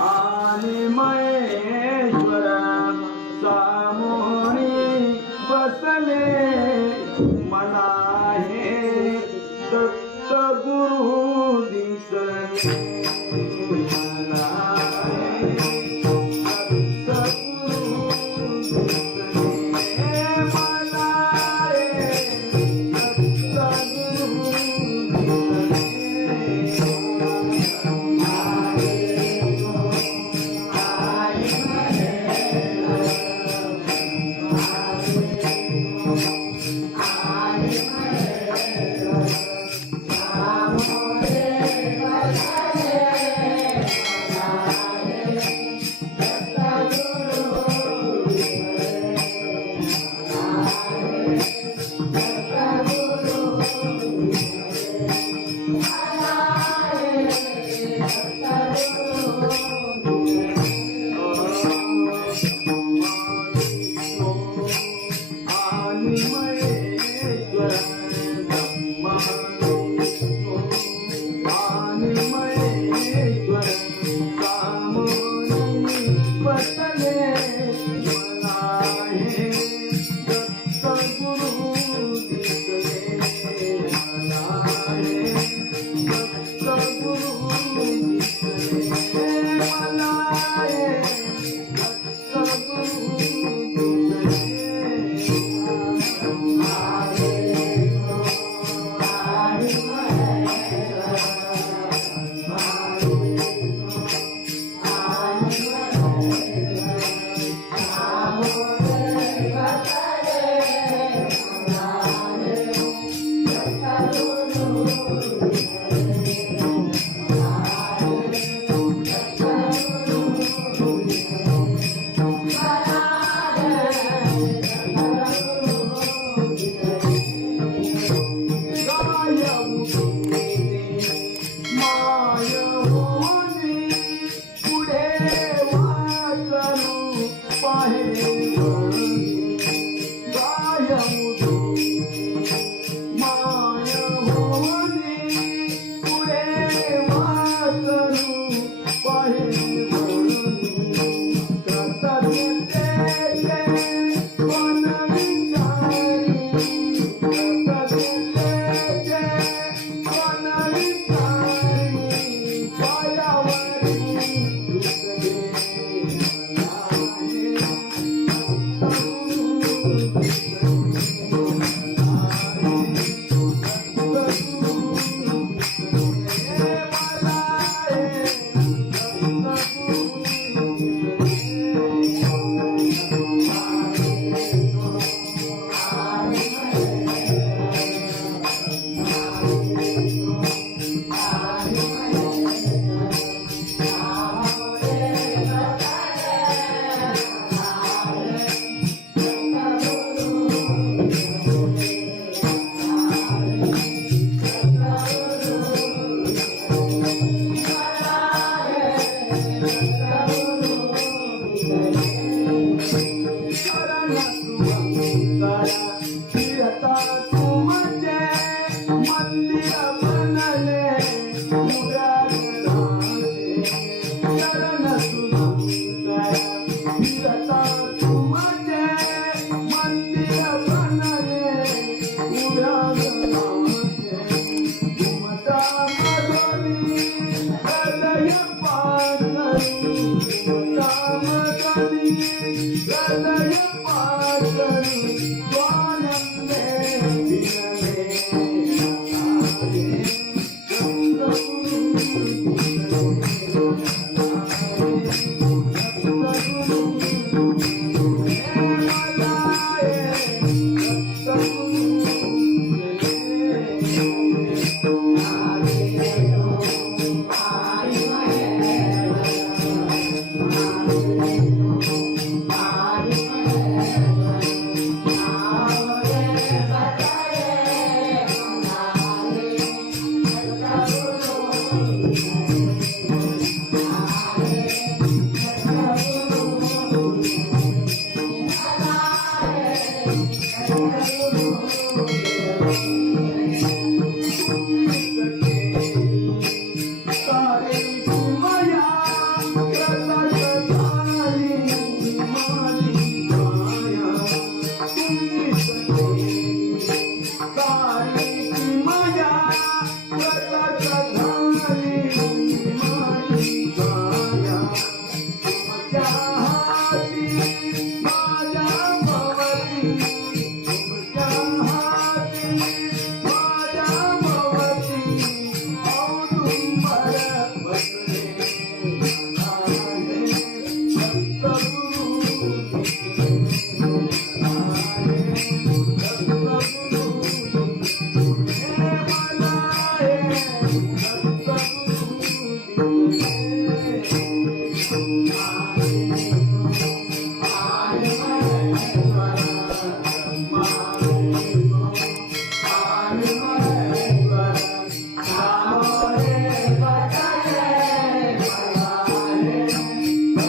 आणि महेश्वर सामोरी बसले. मला love you.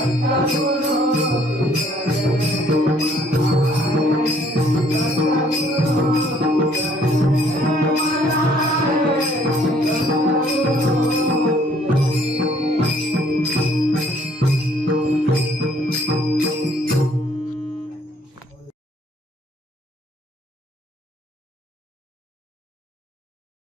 Thank you.